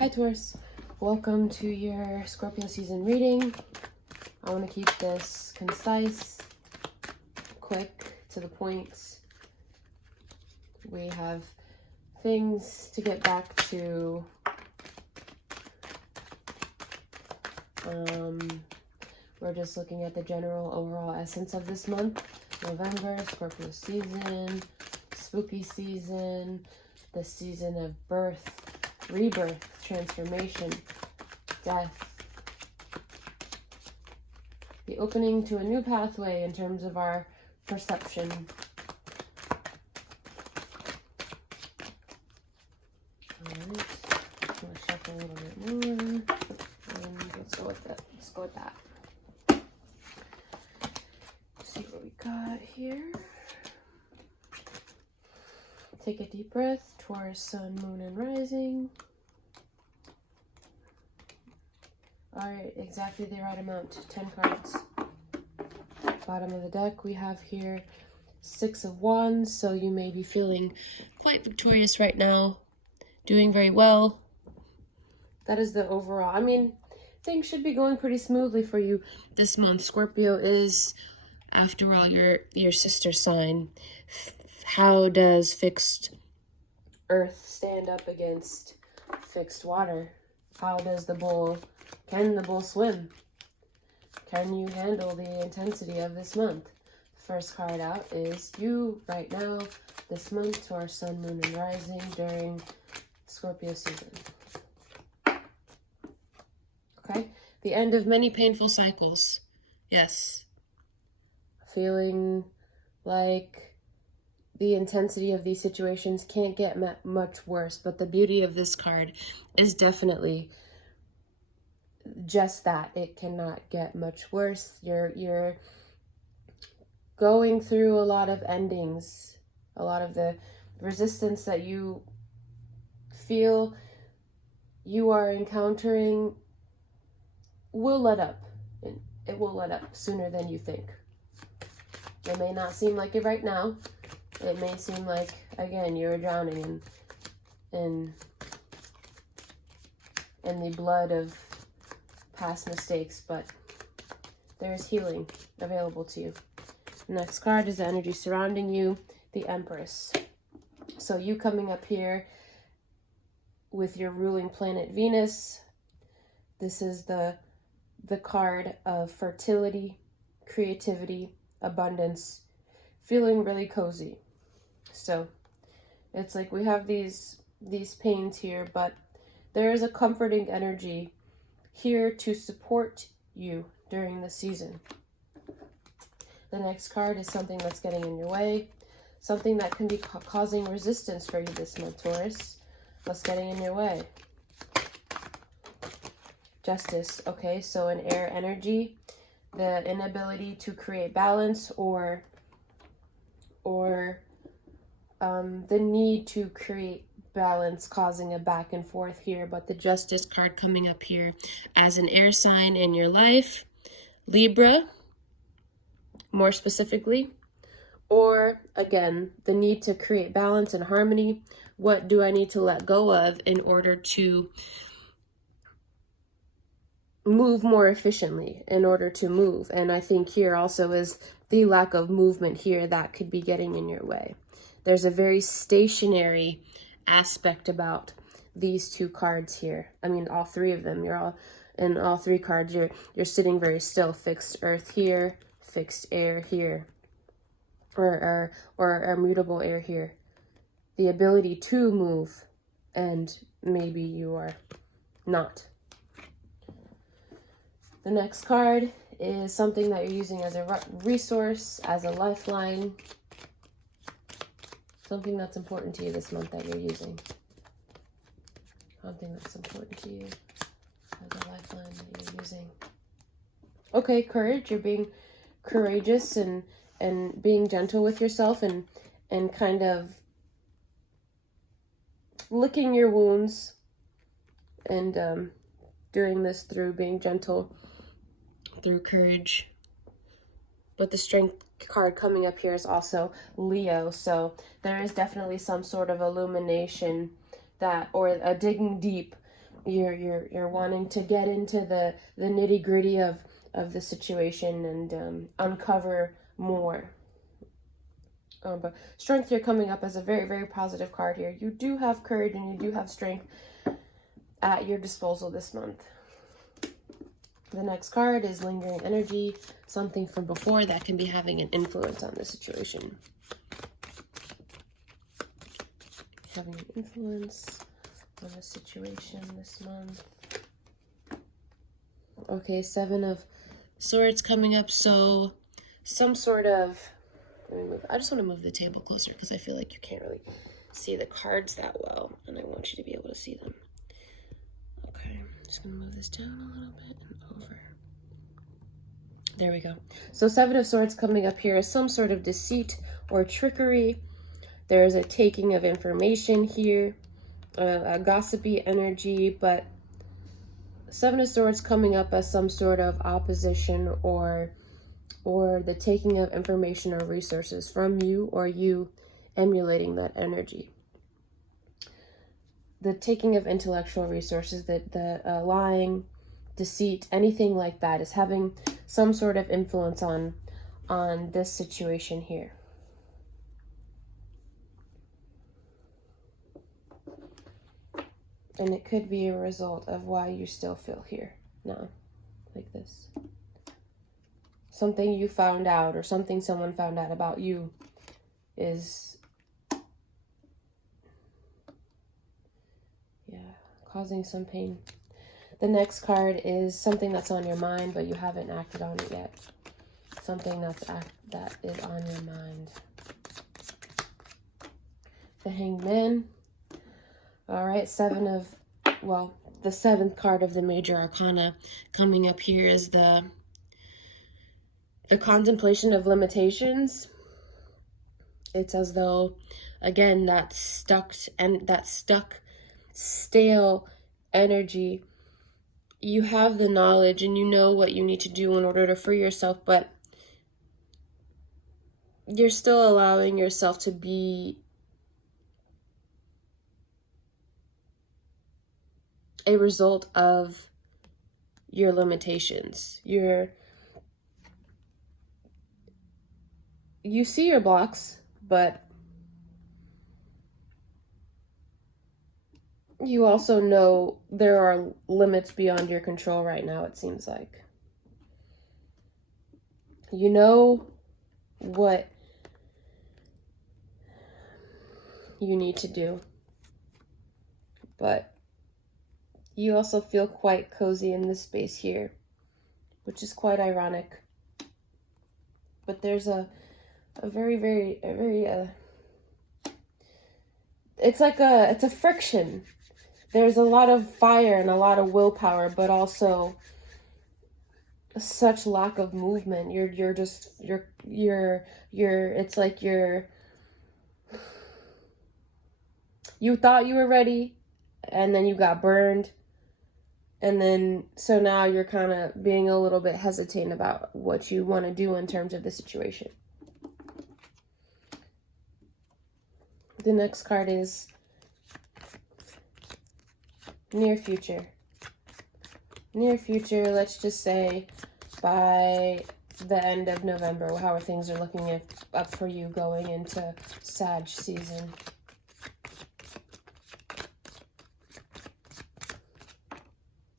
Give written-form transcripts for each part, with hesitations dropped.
Hi Taurus, welcome to your Scorpio season reading. I want to keep this concise, quick, to the point. We have things to get back to. We're just looking at the general overall essence of this month. November, Scorpio season, spooky season, the season of birth, rebirth, transformation, death, the opening to a new pathway in terms of our perception. Alright, I'm going to shuffle a little bit more. And let's go with that. Let's go with that. Let's see what we got here. Take a deep breath. Taurus, sun, moon, and rising. Alright, exactly the right amount. 10 cards. Bottom of the deck, we have here 6 of Wands. So you may be feeling quite victorious right now. Doing very well. That is the overall. I mean, things should be going pretty smoothly for you this month. Scorpio is, after all, your sister sign. How does fixed earth stand up against fixed water? How does the bull, can the bull swim? Can you handle the intensity of this month? First card out is you right now, this month, to our sun, moon, and rising during Scorpio season. Okay, the end of many painful cycles. Yes. Feeling like the intensity of these situations can't get much worse, but the beauty of this card is definitely just that. It cannot get much worse. You're going through a lot of endings, a lot of the resistance that you feel you are encountering will let up. It will let up sooner than you think. It may not seem like it right now. It may seem like, again, you're drowning in the blood of past mistakes, but there's healing available to you. Next card is the energy surrounding you, the Empress. So you coming up here with your ruling planet Venus, this is the card of fertility, creativity, abundance, feeling really cozy. So it's like we have these pains here, but there is a comforting energy here to support you during the season. The next card is something that's getting in your way, something that can be causing resistance for you this month, Taurus. What's getting in your way? Justice. Okay, so an air energy, the inability to create balance or the need to create balance, causing a back and forth here. But the Justice card coming up here as an air sign in your life, Libra, more specifically, or again, the need to create balance and harmony. What do I need to let go of in order to move more efficiently, in order to move? And I think here also is the lack of movement here that could be getting in your way. There's a very stationary aspect about these two cards here. I mean, all three of them. You're all in all three cards. You're sitting very still. Fixed earth here, fixed air here, or mutable air here. The ability to move, and maybe you are not. The next card is something that you're using as a resource, as a lifeline. Something that's important to you this month that you're using. Something that's important to you as a lifeline that you're using. Okay, courage. You're being courageous and being gentle with yourself and kind of licking your wounds and doing this through being gentle, through courage. But the Strength card coming up here is also Leo, so there is definitely some sort of illumination that, or a digging deep You're wanting to get into the nitty-gritty of the situation and uncover more. But strength here coming up as a very, very positive card here. You do have courage and you do have strength at your disposal this month. The next card is lingering energy, something from before that can be having an influence on the situation. Having an influence on the situation this month. Okay, 7 of Swords coming up, so some sort of, I just want to move the table closer because I feel like you can't really see the cards that well, and I want you to be able to see them. Okay, I'm just going to move this down a little bit and over. There we go. So 7 of Swords coming up here is some sort of deceit or trickery. There is a taking of information here, a gossipy energy, but 7 of Swords coming up as some sort of opposition or the taking of information or resources from you, or you emulating that energy. The taking of intellectual resources, the lying, deceit, anything like that is having some sort of influence on this situation here. And it could be a result of why you still feel here now, like this. Something you found out or something someone found out about you is, causing some pain. The next card is something that's on your mind, but you haven't acted on it yet. Something that is on your mind. The Hanged Man. All right, the 7th card of the Major Arcana coming up here is the contemplation of limitations. It's as though, again, that stuck, stale energy, you have the knowledge and you know what you need to do in order to free yourself, but you're still allowing yourself to be a result of your limitations. You see your blocks, but you also know there are limits beyond your control right now, it seems like. You know what you need to do, but you also feel quite cozy in this space here, which is quite ironic. But there's a very it's a friction. There's a lot of fire and a lot of willpower, but also such lack of movement. It's like you thought you were ready and then you got burned. And then, so now you're kind of being a little bit hesitant about what you want to do in terms of the situation. The next card is near future. Near future, let's just say by the end of November, how things are looking up for you going into Sag season.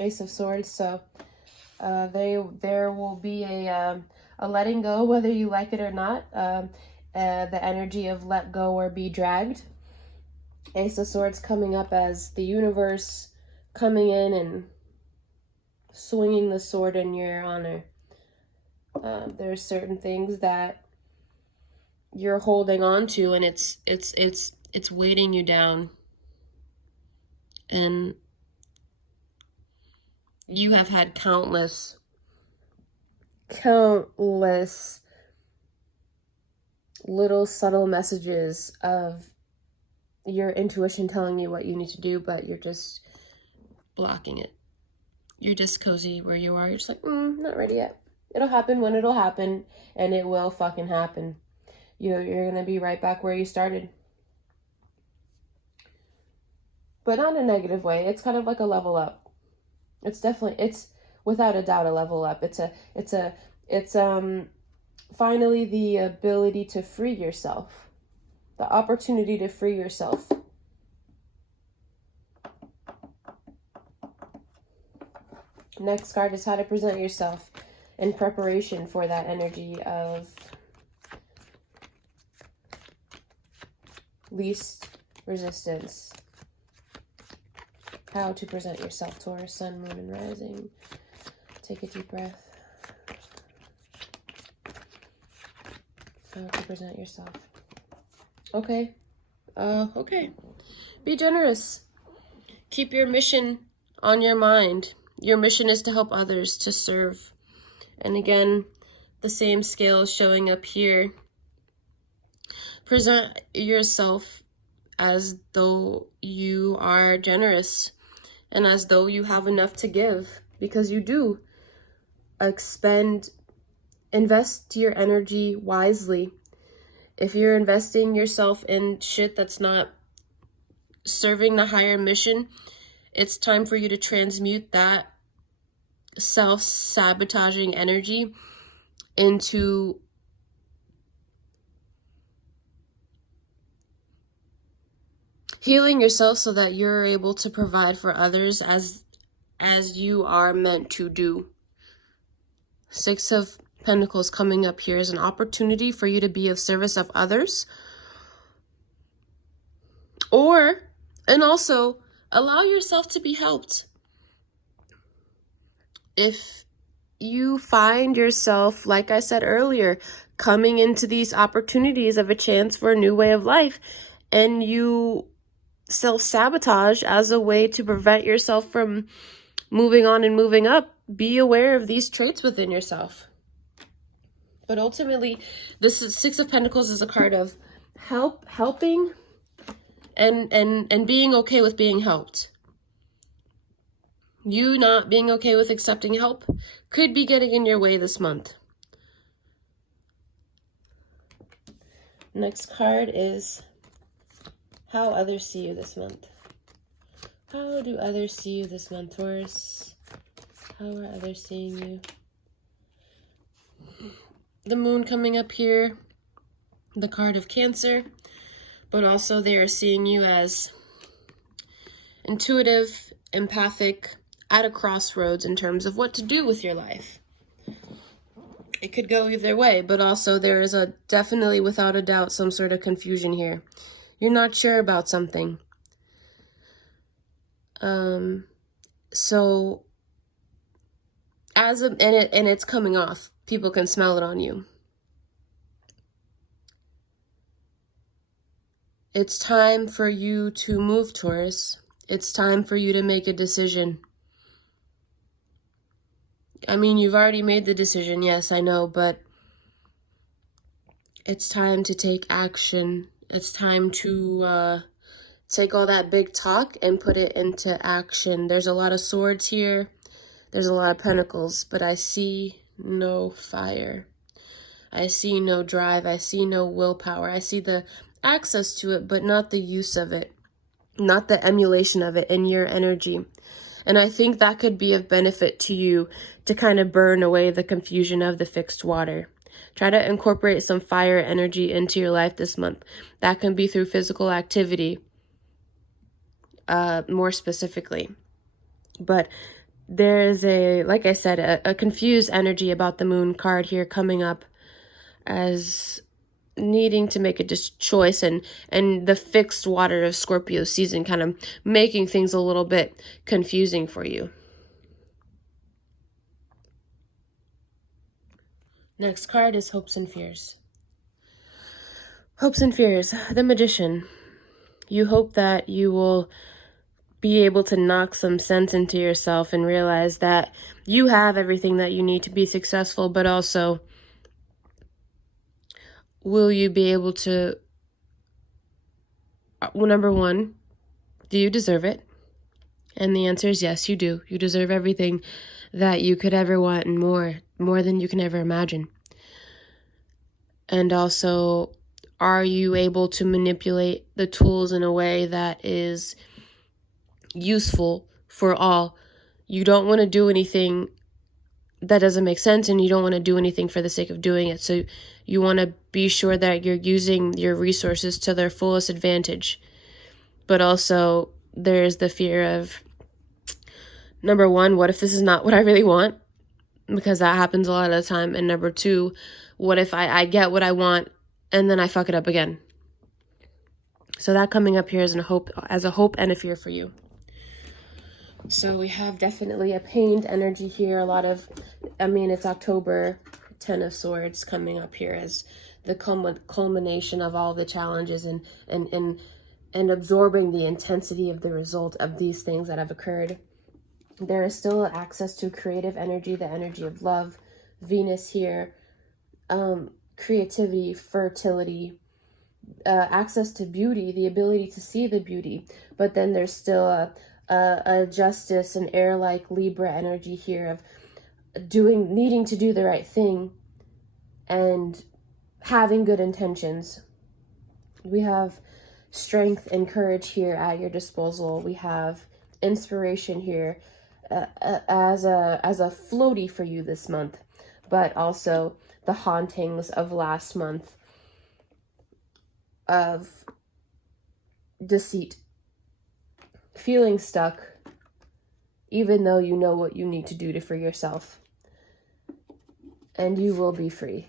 Ace of Swords, so there will be a letting go, whether you like it or not. The energy of let go or be dragged. Ace of Swords coming up as the universe coming in and swinging the sword in your honor. There's certain things that you're holding on to, and it's weighting you down, and you have had countless little subtle messages of your intuition telling you what you need to do, but you're just blocking it. You're just cozy where you are. You're just like, not ready yet. It'll happen when it'll happen, and it will fucking happen. You're gonna be right back where you started. but not in a negative way. It's kind of like a level up. It's without a doubt a level up. It's finally the ability to free yourself, the opportunity to free yourself. Next card is how to present yourself in preparation for that energy of least resistance. How to present yourself, Taurus, Sun, Moon, and Rising. Take a deep breath. How to present yourself. Okay. Okay. Be generous. Keep your mission on your mind. Your mission is to help others, to serve. And again, the same scale showing up here. Present yourself as though you are generous and as though you have enough to give, because you do. Invest your energy wisely. If you're investing yourself in shit that's not serving the higher mission, it's time for you to transmute that self-sabotaging energy into healing yourself so that you're able to provide for others as you are meant to do. Six of Pentacles coming up here is an opportunity for you to be of service of others, and also allow yourself to be helped. If you find yourself, like I said earlier, coming into these opportunities of a chance for a new way of life, and you self-sabotage as a way to prevent yourself from moving on and moving up, be aware of these traits within yourself. But ultimately, Six of Pentacles is a card of helping and being okay with being helped. You not being okay with accepting help could be getting in your way this month. Next card is how others see you this month. How do others see you this month, Taurus? How are others seeing you? The Moon coming up here, the card of Cancer, but also they are seeing you as intuitive, empathic, at a crossroads in terms of what to do with your life. It could go either way, but also there is definitely, without a doubt, some sort of confusion here. You're not sure about something. So and it's coming off. People can smell it on you. It's time for you to move, Taurus. It's time for you to make a decision. I mean, you've already made the decision, yes, I know, but it's time to take action. It's time to take all that big talk and put it into action. There's a lot of swords here. There's a lot of pentacles, but I see no fire. I see no drive. I see no willpower. I see the access to it, but not the use of it, not the emulation of it in your energy. And I think that could be of benefit to you to kind of burn away the confusion of the fixed water. Try to incorporate some fire energy into your life this month. That can be through physical activity, more specifically. But there is like I said, a confused energy about the Moon card here coming up as needing to make a choice, and the fixed water of Scorpio season kind of making things a little bit confusing for you. Next card is Hopes and Fears. Hopes and Fears, the Magician. You hope that you will be able to knock some sense into yourself and realize that you have everything that you need to be successful, but also, will you be able to, well, number one, do you deserve it? And the answer is yes, you do. You deserve everything that you could ever want and more than you can ever imagine. And also, are you able to manipulate the tools in a way that is useful for all. You don't want to do anything that doesn't make sense, and you don't want to do anything for the sake of doing it. So you want to be sure that you're using your resources to their fullest advantage. But also there's the fear of, number one, what if this is not what I really want? Because that happens a lot of the time. And number two, what if I get what I want and then I fuck it up again? So that coming up here is a hope and a fear for you. So we have definitely a pained energy here. A lot of, it's October, 10 of Swords coming up here as the culmination of all the challenges and absorbing the intensity of the result of these things that have occurred. There is still access to creative energy, the energy of love, Venus here, creativity, fertility, access to beauty, the ability to see the beauty. But then there's still a justice and air-like Libra energy here of needing to do the right thing and having good intentions. We have strength and courage here at your disposal. We have inspiration here as a floaty for you this month, but also the hauntings of last month of deceit, feeling stuck, even though you know what you need to do to free yourself. And you will be free,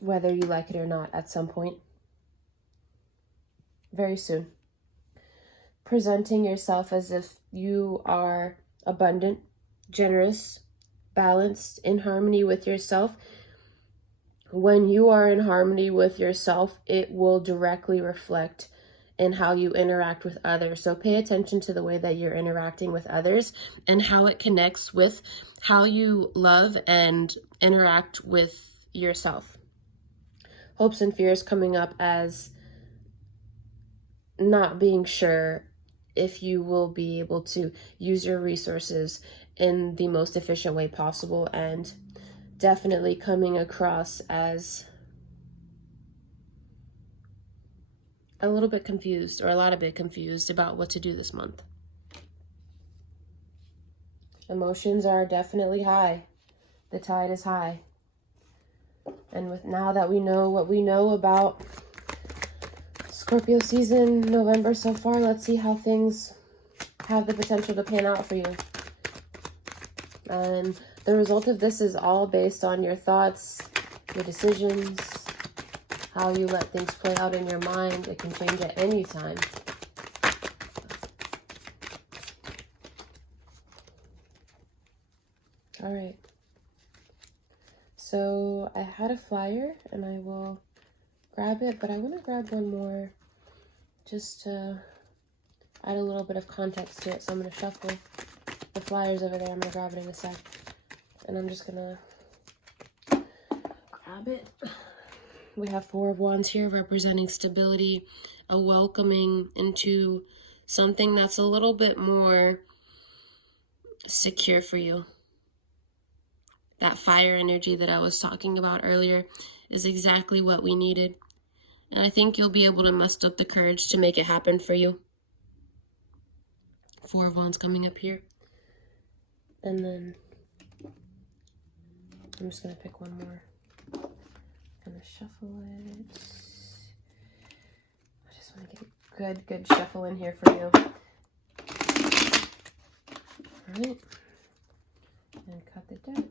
whether you like it or not, at some point. Very soon. Presenting yourself as if you are abundant, generous, balanced, in harmony with yourself. When you are in harmony with yourself, it will directly reflect in how you interact with others. So pay attention to the way that you're interacting with others and how it connects with how you love and interact with yourself. Hopes and fears coming up as not being sure if you will be able to use your resources in the most efficient way possible, and definitely coming across as a little bit confused, or a lot of bit confused about what to do this month. Emotions are definitely high. The tide is high. And with now that we know what we know about Scorpio season, November so far, let's see how things have the potential to pan out for you. And the result of this is all based on your thoughts, your decisions, how you let things play out in your mind. It can change at any time. All right. So I had a flyer and I will grab it, but I want to grab one more just to add a little bit of context to it. So I'm going to shuffle the flyers over there. I'm going to grab it in a sec. And I'm just going to grab it. We have Four of Wands here representing stability, a welcoming into something that's a little bit more secure for you. That fire energy that I was talking about earlier is exactly what we needed. And I think you'll be able to muster up the courage to make it happen for you. Four of Wands coming up here. And then I'm just going to pick one more. I'm going to shuffle it. I just want to get a good shuffle in here for you. All right. And cut the deck.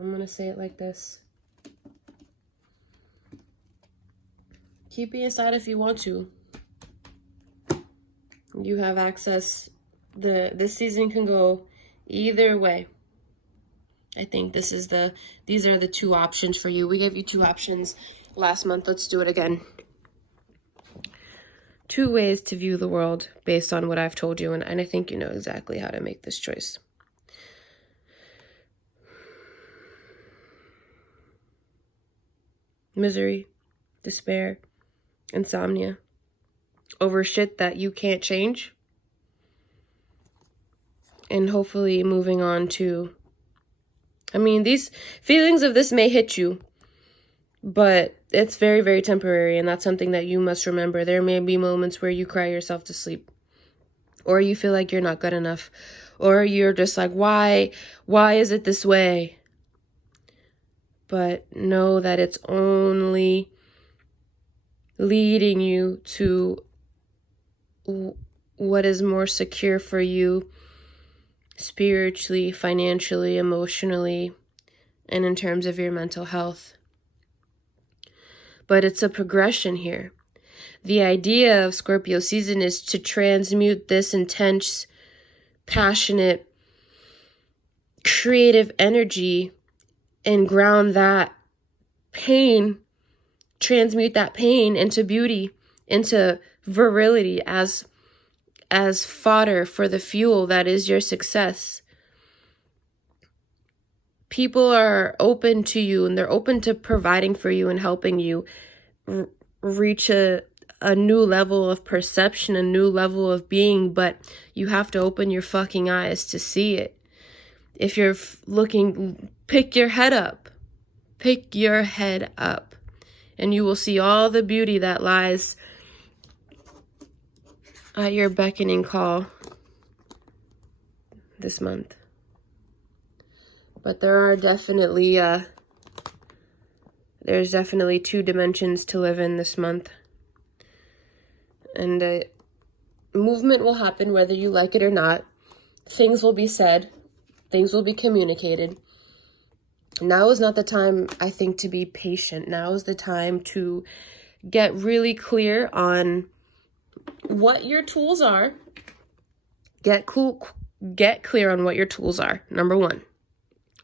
I'm going to say it like this. Keep being sad if you want to. You have access. This season can go either way. I think these are the two options for you. We gave you two options last month. Let's do it again. Two ways to view the world based on what I've told you, and I think you know exactly how to make this choice. Misery, despair, insomnia, over shit that you can't change, and hopefully moving on to I mean, these feelings of this may hit you, but it's very, very temporary, and that's something that you must remember. There may be moments where you cry yourself to sleep, or you feel like you're not good enough, or you're just like, why is it this way? But know that it's only leading you to what is more secure for you spiritually, financially, emotionally, and in terms of your mental health. But it's a progression here. The idea of Scorpio season is to transmute this intense, passionate, creative energy and ground that pain, transmute that pain into beauty, into virility as fodder for the fuel that is your success. People are open to you, and they're open to providing for you and helping you reach a new level of perception, a new level of being, but you have to open your fucking eyes to see it. If you're looking, pick your head up. Pick your head up, and you will see all the beauty that lies at your beckoning call this month. But there are definitely there's definitely 2 dimensions to live in this month, and movement will happen whether you like it or not. Things will be said, things will be communicated. Now is not the time, I think, to be patient. Now is the time to get really clear on what your tools are. Get clear on what your tools are. Number 1.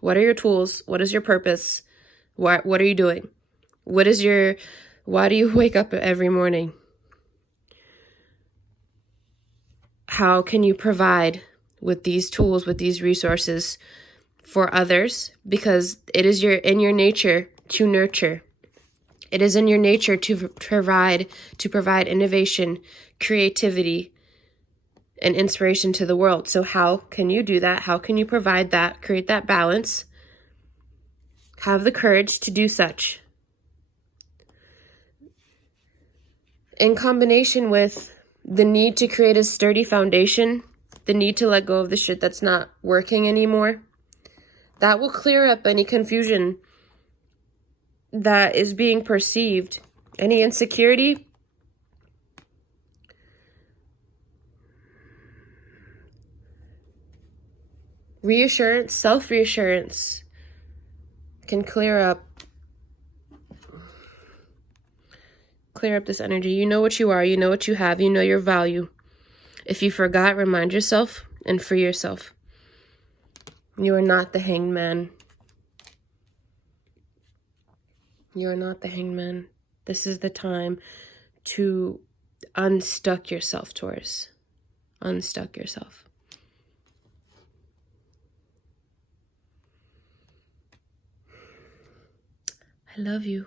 What are your tools? What is your purpose? What are you doing? Why do you wake up every morning? How can you provide with these tools, with these resources for others? Because it is in your nature to nurture. It is in your nature to provide innovation, creativity, and inspiration to the world. So how can you do that? How can you provide that, create that balance? Have the courage to do such. In combination with the need to create a sturdy foundation, the need to let go of the shit that's not working anymore, that will clear up any confusion that is being perceived, any insecurity. Reassurance, self-reassurance can clear up this energy. You know what you are, you know what you have, you know your value. If you forgot, remind yourself and free yourself. You are not the hanged man. You are not the hanged man. This is the time to unstuck yourself, Taurus. Unstuck yourself. I love you.